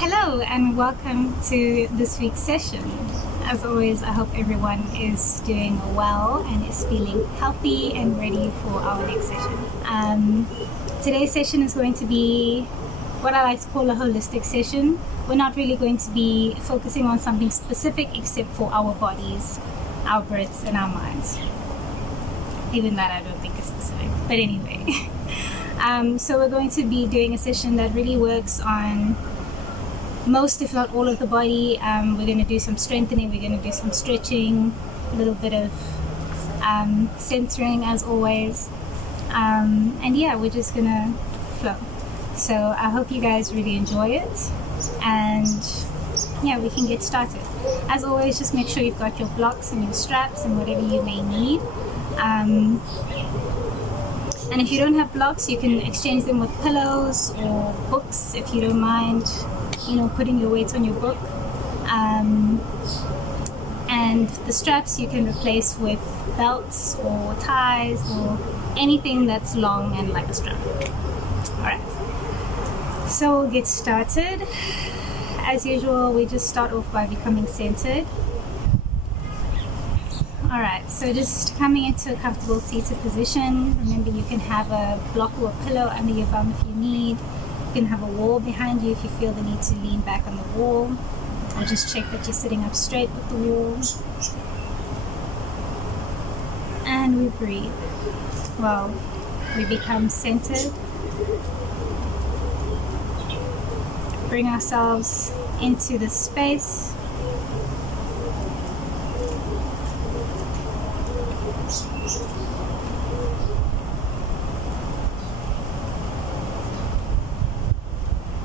Hello and welcome to this week's session. As always, I hope everyone is doing well and is feeling healthy and ready for our next session. Today's session is going to be what I like to call a holistic session. We're not really going to be focusing on something specific except for our bodies, our breaths, and our minds. Even that I don't think is specific, but anyway. So we're going to be doing a session that really works on most, if not all, of the body. We're going to do some strengthening, we're going to do some stretching, a little bit of centering as always. And yeah, we're just going to flow. So I hope you guys really enjoy it. And yeah, we can get started. As always, just make sure you've got your blocks and your straps and whatever you may need. And if you don't have blocks, you can exchange them with pillows or books if you don't mind, putting your weight on your book. And the straps you can replace with belts or ties or anything that's long and like a strap. Alright, so we'll get started. As usual, we just start off by becoming centered. Alright, so just coming into a comfortable seated position. Remember, you can have a block or a pillow under your bum if you need. You can have a wall behind you if you feel the need to lean back on the wall. Or just check that you're sitting up straight with the wall. And we breathe. Well, we become centered. Bring ourselves into the space.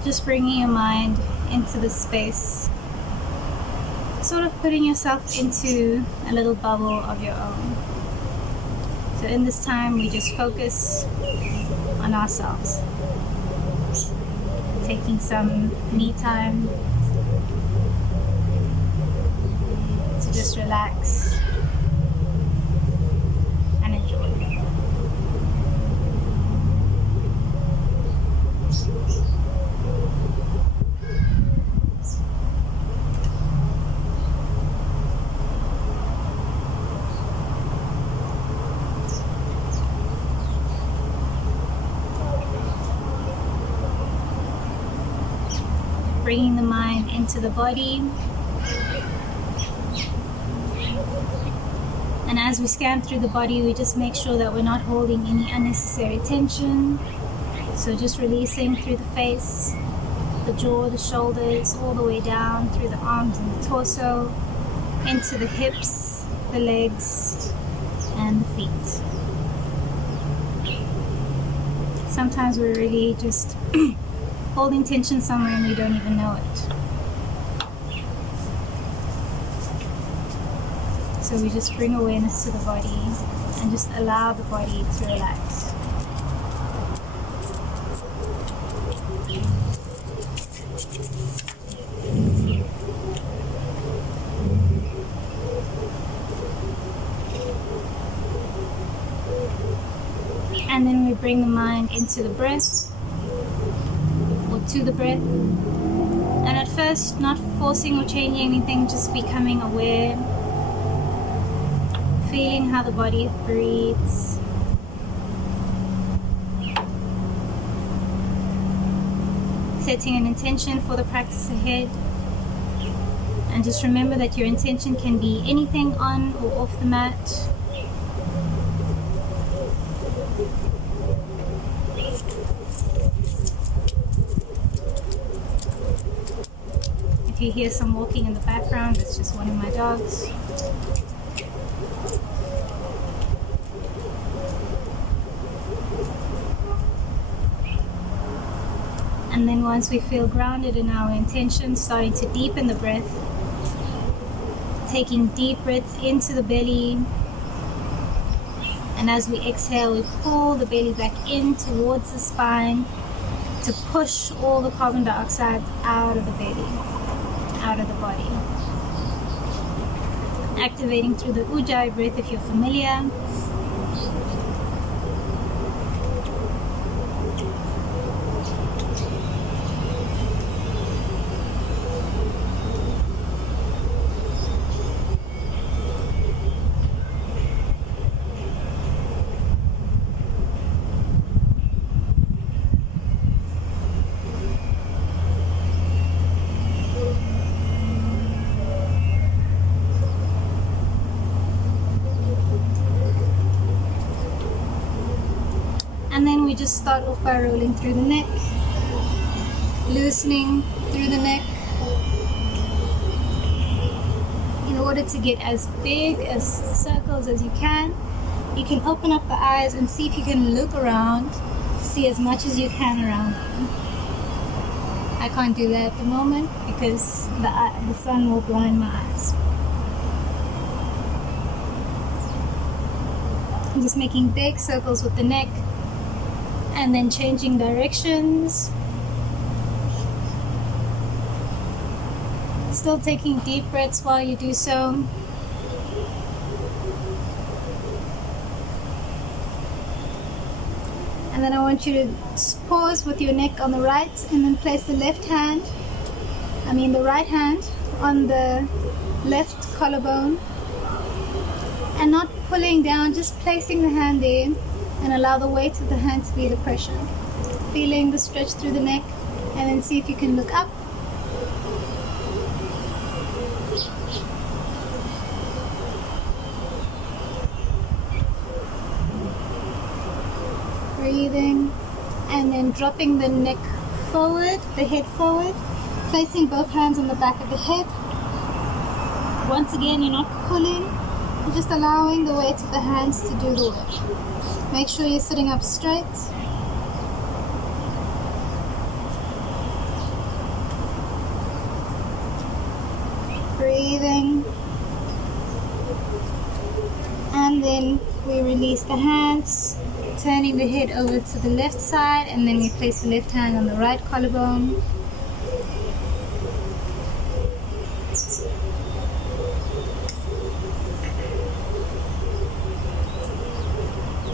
Just bringing your mind into the space, sort of putting yourself into a little bubble of your own. So in this time, we just focus on ourselves, taking some me time to just relax and enjoy. Bringing the mind into the body. And as we scan through the body, we just make sure that we're not holding any unnecessary tension. So just releasing through the face, the jaw, the shoulders, all the way down through the arms and the torso, into the hips, the legs, and the feet. Sometimes we're really just holding tension somewhere and we don't even know it. So we just bring awareness to the body and just allow the body to relax. And then we bring the mind into the breath, to the breath, and at first not forcing or changing anything, just becoming aware, feeling how the body breathes, setting an intention for the practice ahead. And just remember that your intention can be anything on or off the mat. If you hear some walking in the background, it's just one of my dogs. And then once we feel grounded in our intention, starting to deepen the breath, taking deep breaths into the belly. And as we exhale, we pull the belly back in towards the spine to push all the carbon dioxide out of the belly, out of the body. Activating through the Ujjayi breath if you're familiar. just start off by rolling through the neck, loosening through the neck in order to get as big as circles as you can. You can open up the eyes and see if you can look around, see as much as you can around you. I can't do that at the moment because the sun will blind my eyes. I'm just making big circles with the neck and then changing directions. Still taking deep breaths while you do so. And then I want you to pause with your neck on the right and then place the right hand on the left collarbone. And not pulling down, just placing the hand there and allow the weight of the hand to be the pressure. Feeling the stretch through the neck and then see if you can look up. Breathing and then dropping the neck forward, the head forward, placing both hands on the back of the head. Once again, you're not pulling, you're just allowing the weight of the hands to do the work. Make sure you're sitting up straight. Breathing. And then we release the hands, turning the head over to the left side, and then we place the left hand on the right collarbone.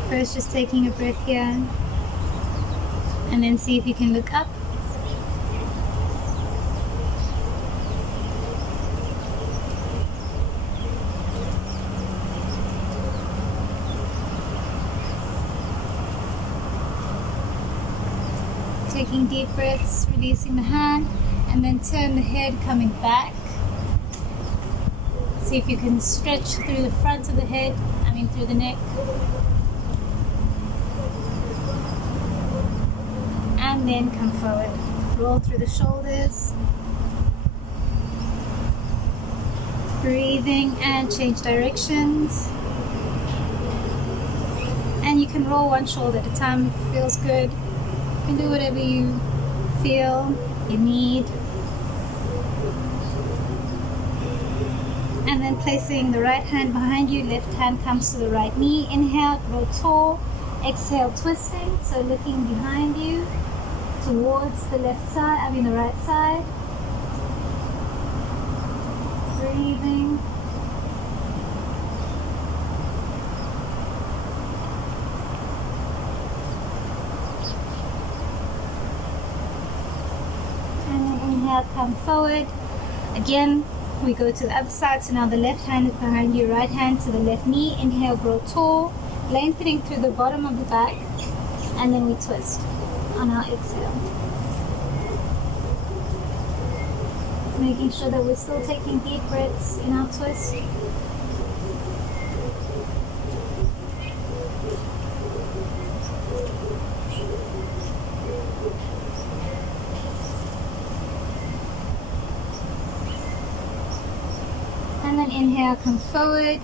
First, just taking a breath here, and then see if you can look up. Taking deep breaths, releasing the hand, and then turn the head coming back. See if you can stretch through the front of the head, through the neck. And then come forward. Roll through the shoulders. Breathing and change directions. And you can roll one shoulder at a time if it feels good. You can do whatever you feel you need. And then placing the right hand behind you, left hand comes to the right knee. Inhale, grow tall. Exhale, twisting, so looking behind you towards the left side, the right side. Breathing. And then inhale, come forward. Again, we go to the other side, so now the left hand is behind you, right hand to the left knee. Inhale, grow tall, lengthening through the bottom of the back, and then we twist on our exhale. Making sure that we're still taking deep breaths in our twist. And then inhale, come forward.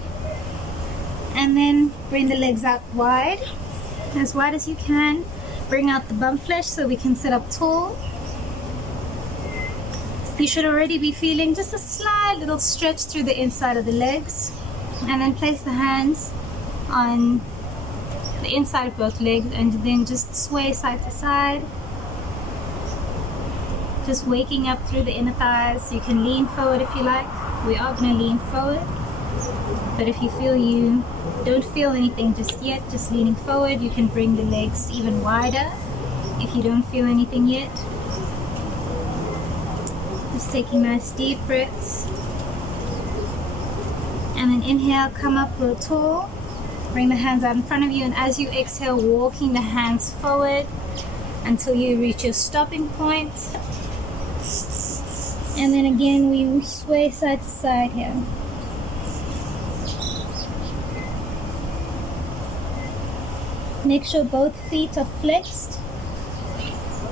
And then bring the legs out wide as you can. Bring out the bum flesh so we can sit up tall. You should already be feeling just a slight little stretch through the inside of the legs. And then place the hands on the inside of both legs and then just sway side to side. Just waking up through the inner thighs. You can lean forward if you like. We are going to lean forward. But if you feel you don't feel anything just yet, just leaning forward, you can bring the legs even wider if you don't feel anything yet. Just taking nice deep breaths. And then inhale, come up, grow tall. Bring the hands out in front of you, and as you exhale, walking the hands forward until you reach your stopping point. And then again, we sway side to side here. Make sure both feet are flexed,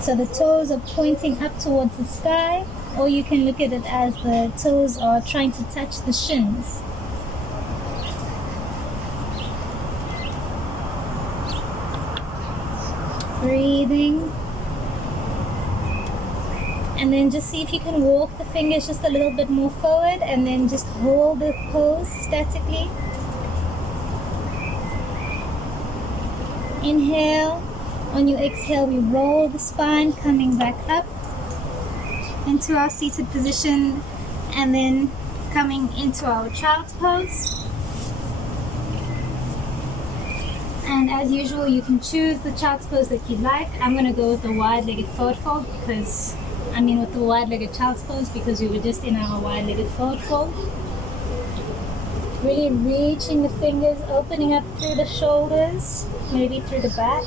so the toes are pointing up towards the sky, or you can look at it as the toes are trying to touch the shins. Breathing. And then just see if you can walk the fingers just a little bit more forward, and then just hold the pose statically. Inhale. On your exhale, we roll the spine, coming back up into our seated position, and then coming into our child's pose. And as usual, you can choose the child's pose that you like. I'm going to go with the wide-legged forward fold with the wide-legged child's pose, because we were just in our wide-legged forward fold. Really reaching the fingers, opening up through the shoulders, maybe through the back.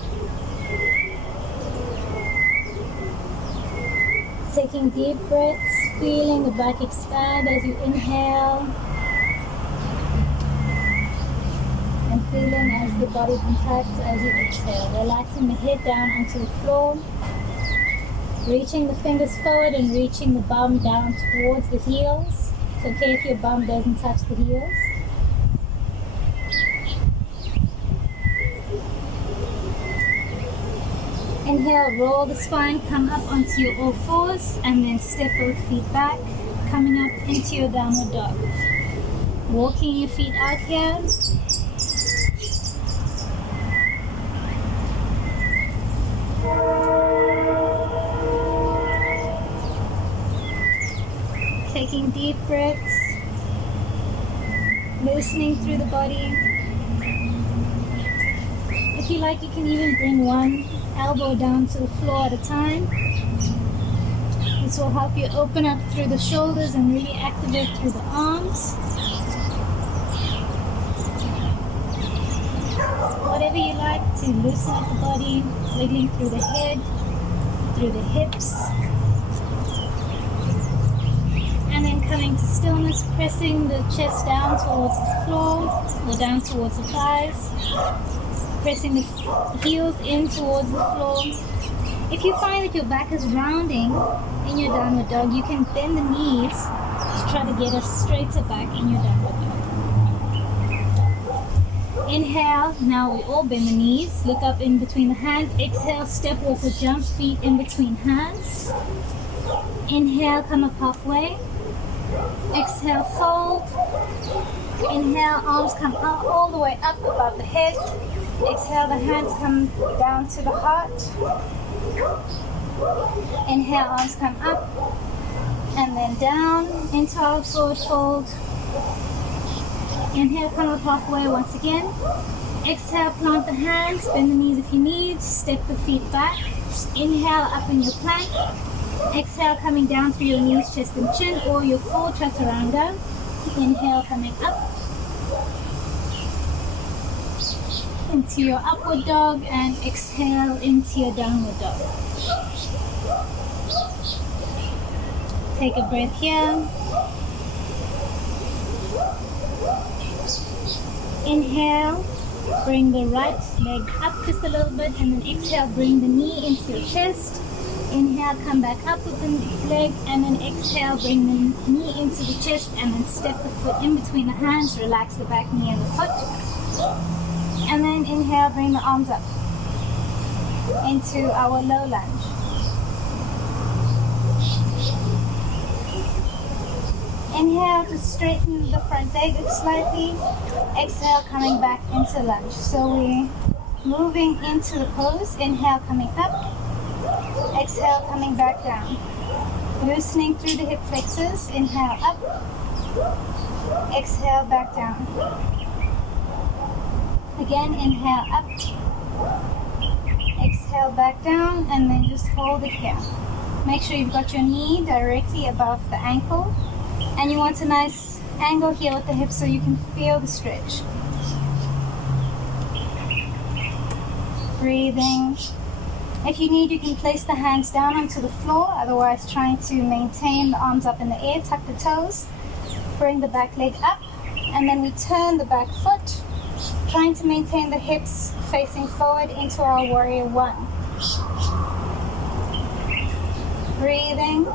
Taking deep breaths, feeling the back expand as you inhale, and feeling as the body contracts as you exhale. Relaxing the head down onto the floor, reaching the fingers forward and reaching the bum down towards the heels. It's okay if your bum doesn't touch the heels. Inhale, roll the spine, come up onto your all fours, and then step both feet back, coming up into your downward dog. Walking your feet out here. Taking deep breaths, loosening through the body. If you like, you can even bring one elbow down to the floor at a time. This will help you open up through the shoulders and really activate through the arms. Whatever you like to loosen up the body, wiggling through the head, through the hips. And then coming to stillness, pressing the chest down towards the floor or down towards the thighs. Pressing the heels in towards the floor. If you find that your back is rounding in your downward dog, you can bend the knees to try to get a straighter back in your downward dog. Inhale, now we all bend the knees, look up in between the hands. Exhale, step off or jump, feet in between hands. Inhale, come up halfway. Exhale, fold. Inhale, arms come out all the way up above the head. Exhale, the hands come down to the heart. Inhale, arms come up and then down into our forward fold. Inhale, come up halfway once again. Exhale, plant the hands, bend the knees if you need, step the feet back. Inhale, up in your plank. Exhale, coming down through your knees, chest and chin, or your full chaturanga. Inhale, coming up into your upward dog, and exhale into your downward dog. Take a breath here. Inhale, bring the right leg up just a little bit, and then exhale, bring the knee into your chest. Inhale, come back up with the leg, and then exhale, bring the knee into the chest, and then step the foot in between the hands, relax the back knee and the foot. And then inhale, bring the arms up into our low lunge. Inhale to straighten the front leg slightly. Exhale, coming back into lunge. So we're moving into the pose. Inhale, coming up. Exhale, coming back down. Loosening through the hip flexors. Inhale, up. Exhale, back down. Again, inhale, up. Exhale, back down, and then just hold it here. Make sure you've got your knee directly above the ankle. And you want a nice angle here with the hips so you can feel the stretch. Breathing. If you need, you can place the hands down onto the floor, otherwise trying to maintain the arms up in the air, tuck the toes, bring the back leg up, and then we turn the back foot Trying to maintain the hips facing forward into our warrior one. Breathing.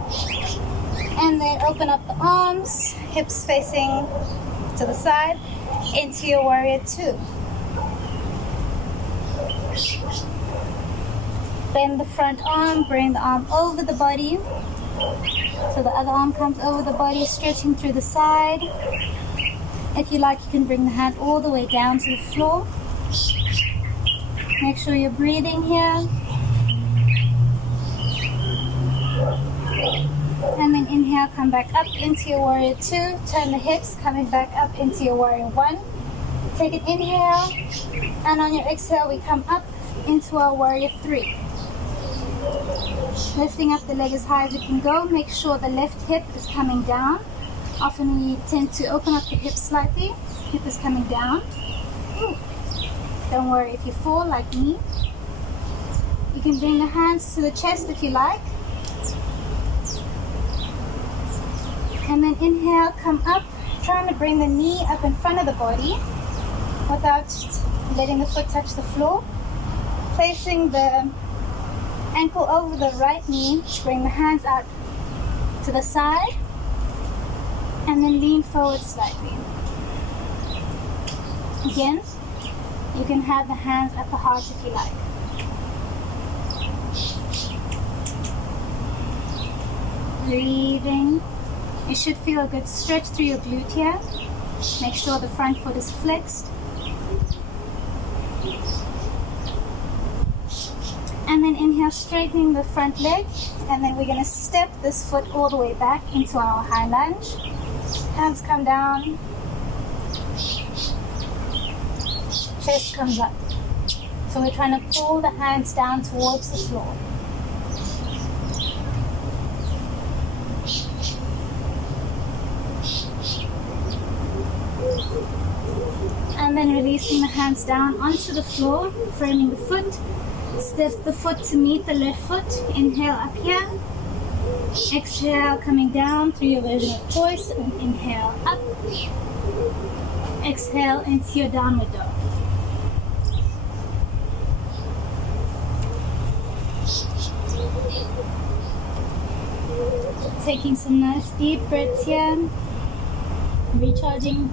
And then open up the arms, hips facing to the side, into your warrior two. Bend the front arm, bring the arm over the body. So the other arm comes over the body, stretching through the side. If you like, you can bring the hand all the way down to the floor. Make sure you're breathing here. And then inhale, come back up into your warrior two. Turn the hips, coming back up into your warrior one. Take an inhale, and on your exhale, we come up into our warrior three. Lifting up the leg as high as you can go. Make sure the left hip is coming down. Often we tend to open up the hip slightly. Hip is coming down. Ooh. Don't worry if you fall like me. You can bring the hands to the chest if you like. And then inhale, come up. Trying to bring the knee up in front of the body without letting the foot touch the floor. Placing the ankle over the right knee. Bring the hands out to the side. And then lean forward slightly. Again, you can have the hands at the heart if you like. Breathing. You should feel a good stretch through your glute here. Make sure the front foot is flexed. And then inhale, straightening the front leg. And then we're going to step this foot all the way back into our high lunge. Hands come down. Chest comes up. So we're trying to pull the hands down towards the floor. And then releasing the hands down onto the floor, framing the foot. Step the foot to meet the left foot. Inhale up here. Exhale, coming down through your version of choice, and inhale up. Exhale into your downward dog. Taking some nice deep breaths here. Recharging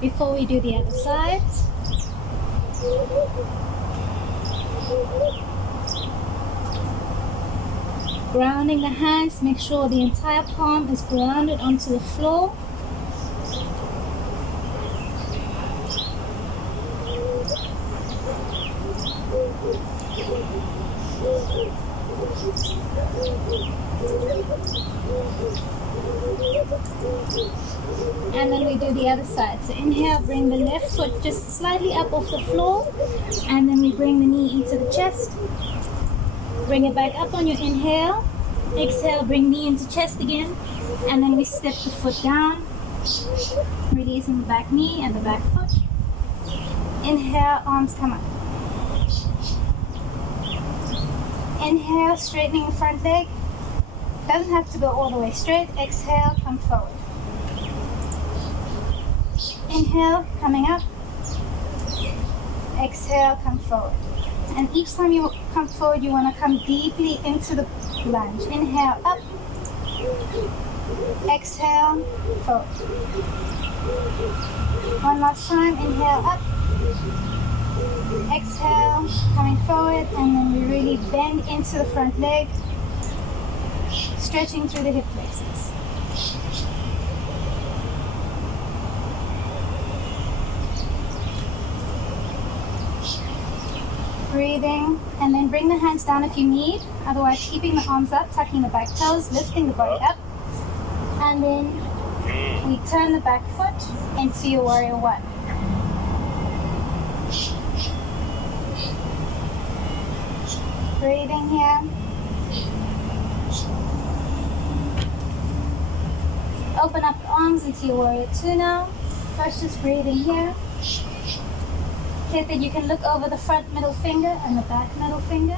before we do the other side. Grounding the hands, make sure the entire palm is grounded onto the floor. And then we do the other side. So inhale, bring the left foot just slightly up off the floor. And then we bring the knee into the chest. Bring it back up on your inhale. Exhale, bring knee into chest again. And then we step the foot down. Releasing the back knee and the back foot. Inhale, arms come up. Inhale, straightening the front leg. Doesn't have to go all the way straight. Exhale, come forward. Inhale, coming up. Exhale, come forward. And each time you come forward, you want to come deeply into the lunge. Inhale, up. Exhale, forward. One last time. Inhale, up. Exhale, coming forward. And then we really bend into the front leg. Stretching through the hip flexors. Breathing, and then bring the hands down if you need. Otherwise, keeping the arms up, tucking the back toes, lifting the body up. And then we turn the back foot into your warrior one. Breathing here. Open up the arms into your warrior two now. First, just breathing here. Okay, then you can look over the front middle finger and the back middle finger.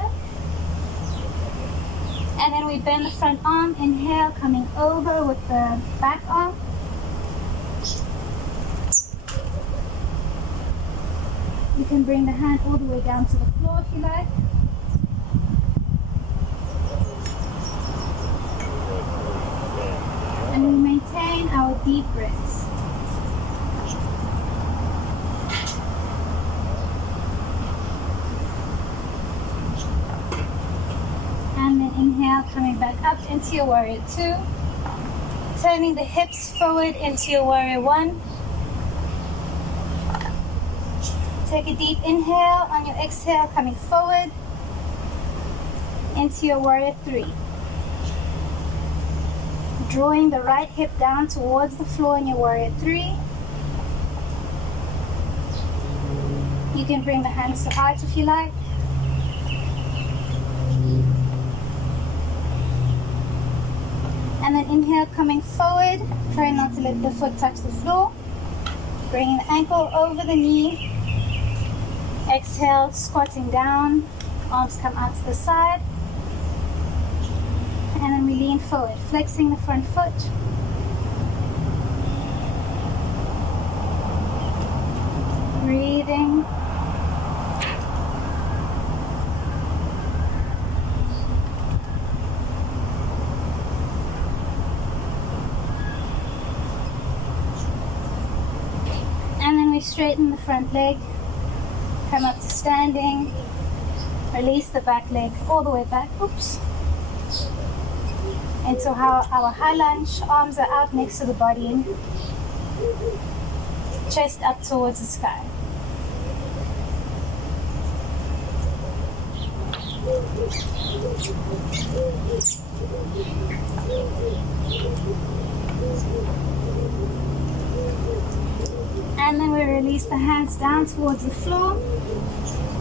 And then we bend the front arm. Inhale, coming over with the back arm. You can bring the hand all the way down to the floor if you like. And we maintain our deep breaths. And then inhale, coming back up into your warrior two. Turning the hips forward into your warrior one. Take a deep inhale. On your exhale, coming forward into your warrior three. Drawing the right hip down towards the floor in your warrior three. You can bring the hands to heart if you like. And then inhale, coming forward. Try not to let the foot touch the floor. Bringing the ankle over the knee. Exhale, squatting down. Arms come out to the side. And then we lean forward, flexing the front foot. Breathing. And then we straighten the front leg. Come up to standing. Release the back leg all the way back. Oops. Into our high lunge. Arms are out next to the body. Chest up towards the sky. And then we release the hands down towards the floor.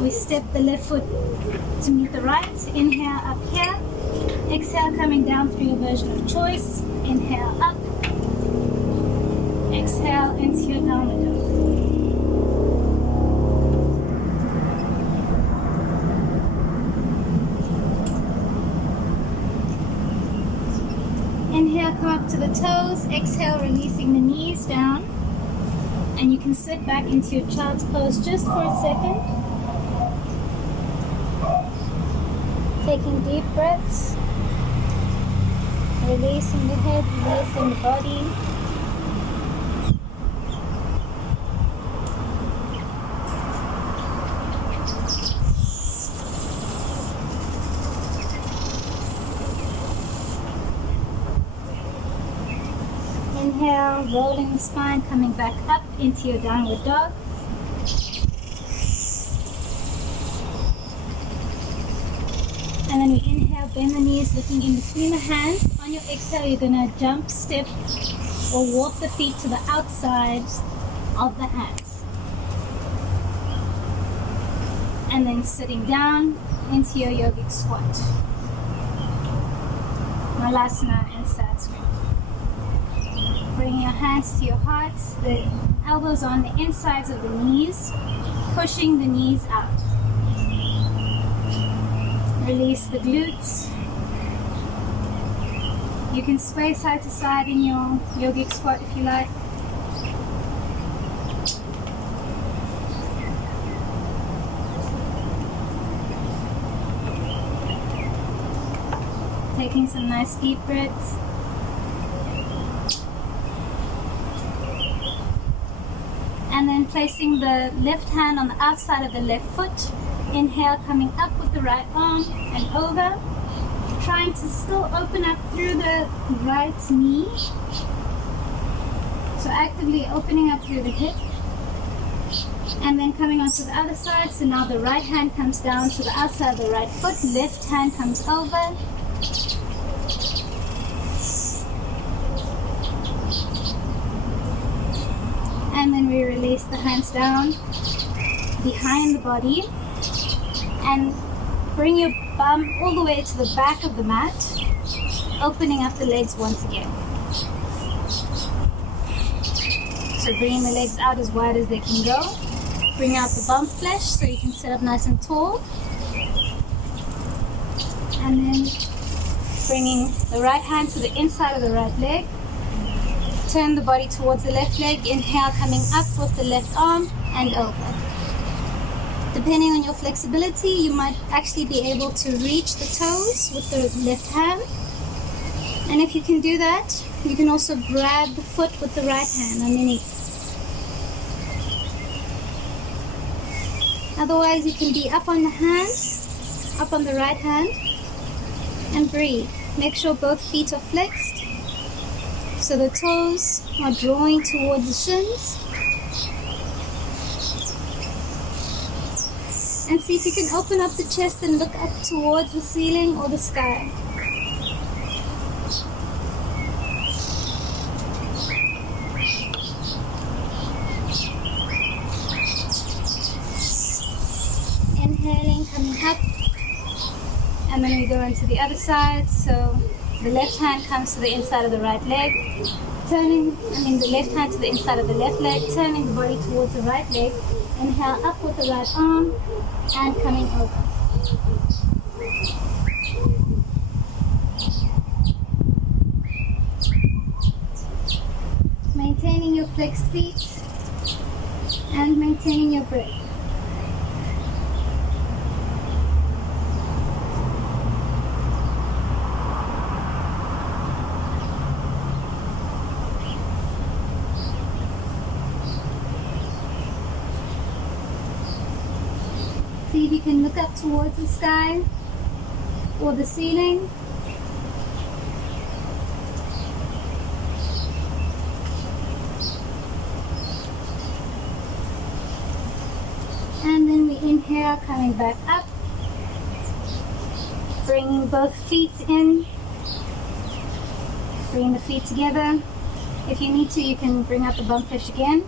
We step the left foot to meet the right. Inhale up here. Exhale, coming down through your version of choice. Inhale up. Exhale into your downward dog. Inhale, come up to the toes. Exhale, releasing the knees down. And you can sit back into your child's pose just for a second. Taking deep breaths. Releasing the head, releasing the body. Inhale, rolling the spine, coming back up into your downward dog. And then we inhale, bend the knees, looking in between the hands. On your exhale, you're going to jump, step, or walk the feet to the outside of the hands. And then sitting down into your yogic squat. Malasana and Sanskrit. Bringing your hands to your hearts, the elbows on the insides of the knees, pushing the knees out. Release the glutes. You can sway side to side in your yogic squat if you like. Taking some nice deep breaths. And then placing the left hand on the outside of the left foot. Inhale, coming up with the right arm and over. Trying to still open up through the right knee. So actively opening up through the hip. And then coming onto the other side. So now the right hand comes down to the outside of the right foot. Left hand comes over. And then we release the hands down behind the body. And bring your bum all the way to the back of the mat, opening up the legs once again. So bringing the legs out as wide as they can go. Bring out the bum flesh so you can sit up nice and tall. And then bringing the right hand to the inside of the right leg. Turn the body towards the left leg. Inhale, coming up with the left arm and over. Depending on your flexibility, you might actually be able to reach the toes with the left hand. And if you can do that, you can also grab the foot with the right hand underneath. Otherwise, you can be up on the hand, up on the right hand, and breathe. Make sure both feet are flexed, so the toes are drawing towards the shins. And see if you can open up the chest and look up towards the ceiling or the sky. Inhaling, coming up, and then we go into the other side. So the left hand comes to the inside of the right leg, the left hand to the inside of the left leg, turning the body towards the right leg. Inhale up with the right arm and coming over. Maintaining your flexed feet and maintaining your breath. See if you can look up towards the sky or the ceiling. And then we inhale, coming back up. Bringing both feet in. Bring the feet together. If you need to, you can bring out the bum fish again.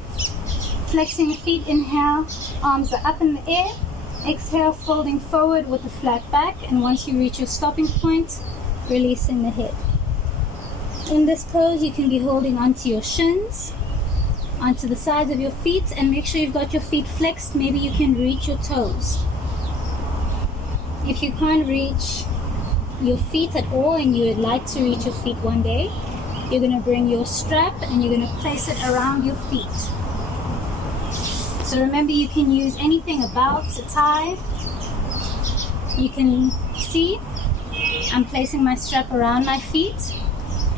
Flexing the feet, inhale, arms are up in the air. Exhale, folding forward with a flat back, and once you reach your stopping point, releasing the head. In this pose, you can be holding onto your shins, onto the sides of your feet, and make sure you've got your feet flexed. Maybe you can reach your toes. If you can't reach your feet at all and you would like to reach your feet one day, you're going to bring your strap and you're going to place it around your feet. So remember, you can use anything, a belt, a tie. You can see I'm placing my strap around my feet,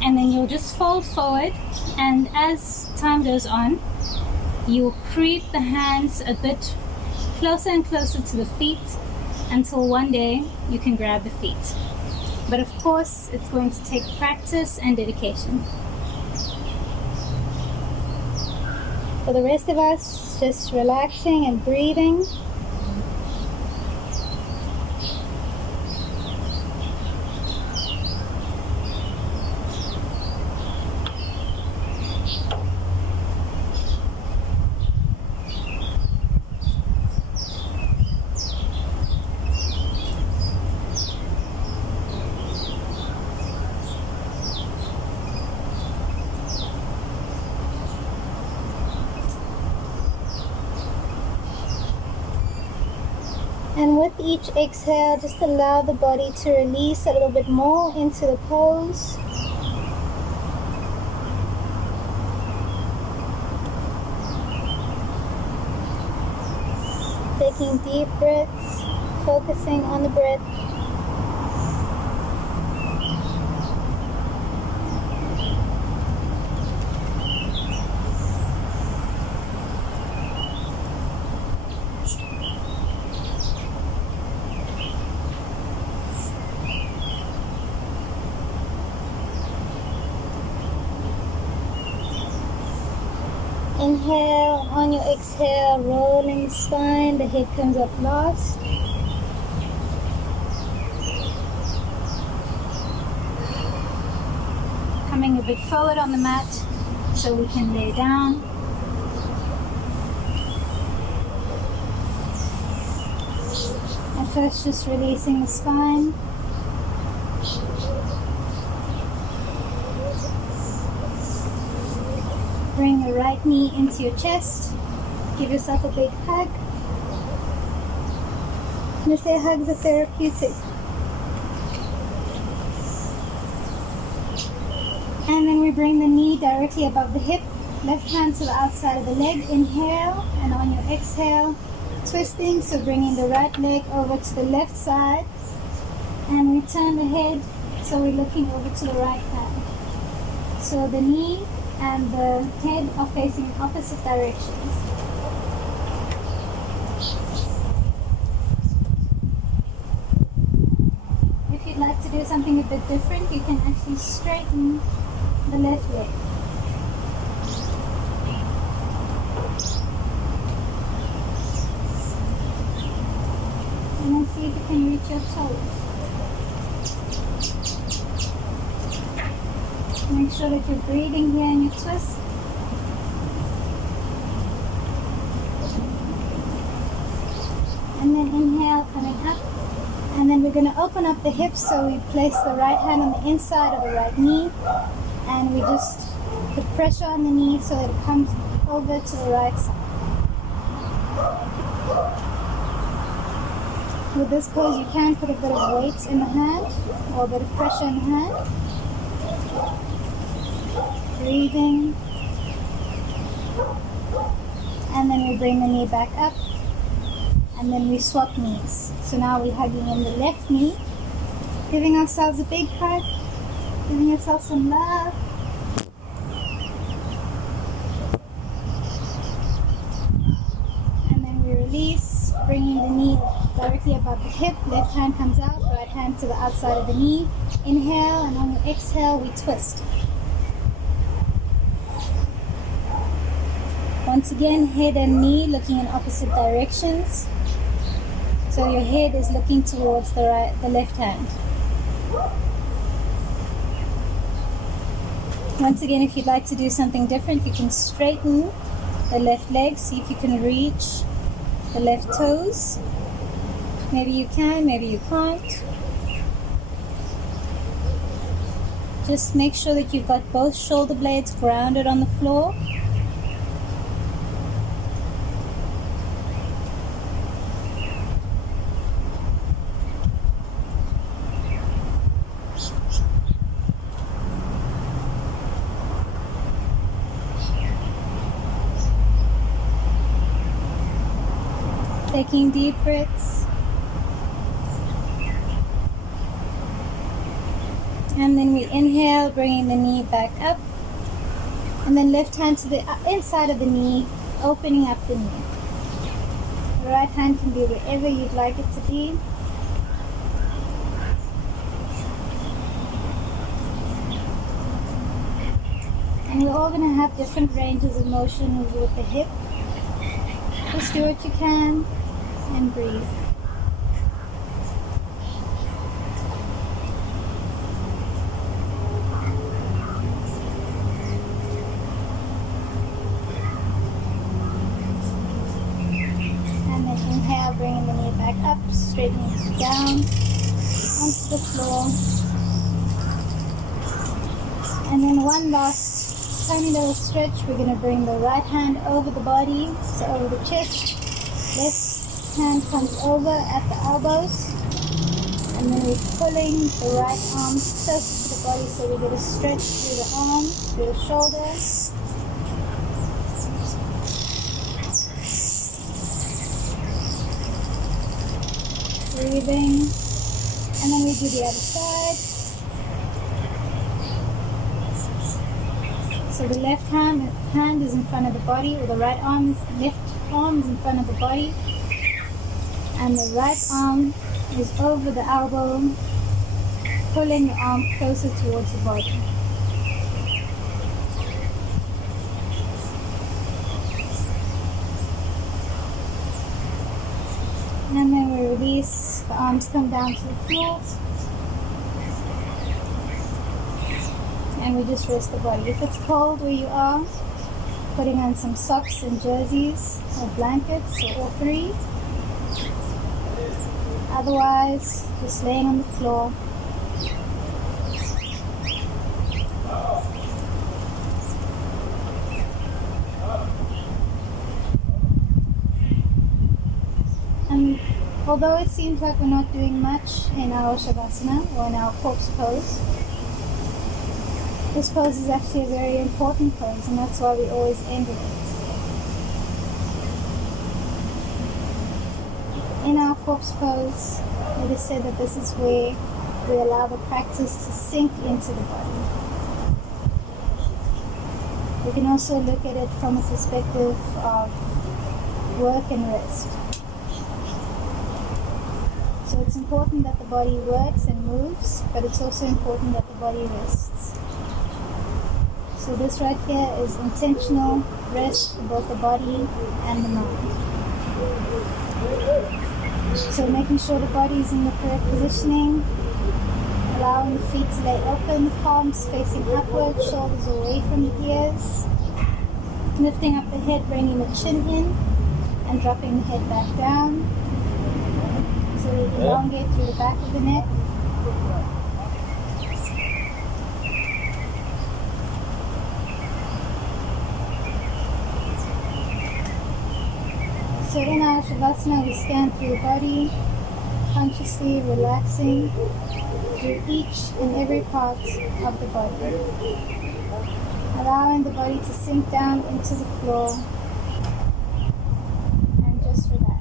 and then you'll just fold forward, and as time goes on, you'll creep the hands a bit closer and closer to the feet until one day you can grab the feet. But of course, it's going to take practice and dedication. For the rest of us, just relaxing and breathing. And with each exhale, just allow the body to release a little bit more into the pose. Taking deep breaths, focusing on the breath. Inhale, on your exhale, rolling the spine, the head comes up last. Coming a bit forward on the mat so we can lay down. And first just releasing the spine. Bring your right knee into your chest. Give yourself a big hug. They say hugs are therapeutic. And then we bring the knee directly above the hip. Left hand to the outside of the leg. Inhale, and on your exhale, twisting, so bringing the right leg over to the left side, and we turn the head so we're looking over to the right hand. So the knee and the head are facing in opposite directions. If you'd like to do something a bit different, you can actually straighten the left leg. And then see if you can reach your toes. Make sure that you're breathing here in your twist. And then inhale, coming up. And then we're going to open up the hips, so we place the right hand on the inside of the right knee. And we just put pressure on the knee so that it comes over to the right side. With this pose, you can put a bit of weight in the hand or a bit of pressure in the hand. Breathing. And then we bring the knee back up. And then we swap knees. So now we're hugging in the left knee, giving ourselves a big hug, giving yourself some love. And then we release, bringing the knee directly above the hip. Left hand comes out, right hand to the outside of the knee. Inhale, and on your exhale, we twist. Once again, head and knee looking in opposite directions. So your head is looking towards the left hand. Once again, if you'd like to do something different, you can straighten the left leg. See if you can reach the left toes. Maybe you can, maybe you can't. Just make sure that you've got both shoulder blades grounded on the floor. Taking deep breaths. And then we inhale, bringing the knee back up. And then left hand to the inside of the knee, opening up the knee. The right hand can be wherever you'd like it to be. And we're all going to have different ranges of motion with the hip. Just do what you can. And breathe. And then inhale, bringing the knee back up, straightening it down onto the floor. And then one last tiny little stretch. We're going to bring the right hand over the body, so over the chest. Left hand comes over at the elbows, and then we're pulling the right arm closer to the body, so we get a stretch through the arm, through the shoulder. Breathing, and then we do the other side. So the left hand is in front of the body, or the left arm is in front of the body. And the right arm is over the elbow, pulling the arm closer towards the body. And then we release, the arms come down to the floor. And we just rest the body. If it's cold where you are, putting on some socks and jerseys or blankets, or all three. Otherwise, just laying on the floor. And although it seems like we're not doing much in our Shavasana or in our corpse pose, this pose is actually a very important pose, and that's why we always end with it. In our corpse pose, it is said that this is where we allow the practice to sink into the body. We can also look at it from a perspective of work and rest. So it's important that the body works and moves, but it's also important that the body rests. So this right here is intentional rest for both the body and the mind. So making sure the body is in the correct positioning, allowing the feet to lay open, palms facing upward, shoulders away from the ears, lifting up the head, bringing the chin in, and dropping the head back down. So we elongate through the back of the neck. So in our Shavasana, we stand through the body, consciously relaxing through each and every part of the body, allowing the body to sink down into the floor and just relax.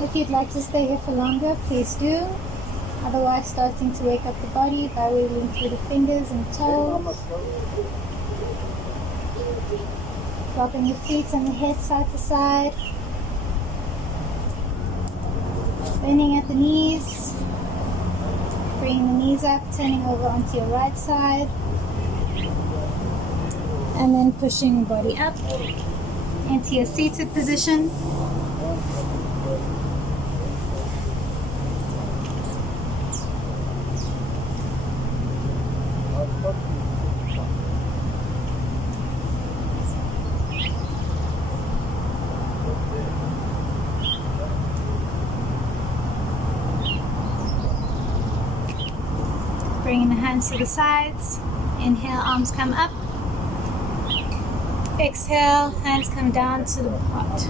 If you'd like to stay here for longer, please do. Otherwise, starting to wake up the body by wiggling through the fingers and toes. Flopping your feet and the head side to side. Bending at the knees. Bringing the knees up, turning over onto your right side. And then pushing your body up into your seated position. Bringing the hands to the sides. Inhale, arms come up. Exhale, hands come down to the heart.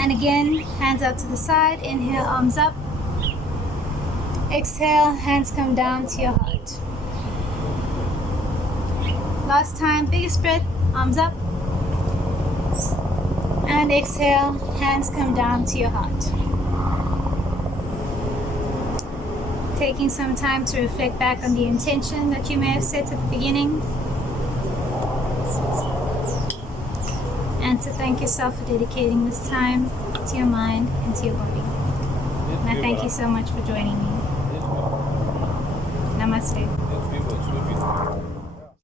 And again, hands out to the side. Inhale, arms up. Exhale, hands come down to your heart. Last time, biggest breath, arms up. And exhale, hands come down to your heart. Taking some time to reflect back on the intention that you may have set at the beginning. And to thank yourself for dedicating this time to your mind and to your body. And I thank you so much for joining me. Namaste.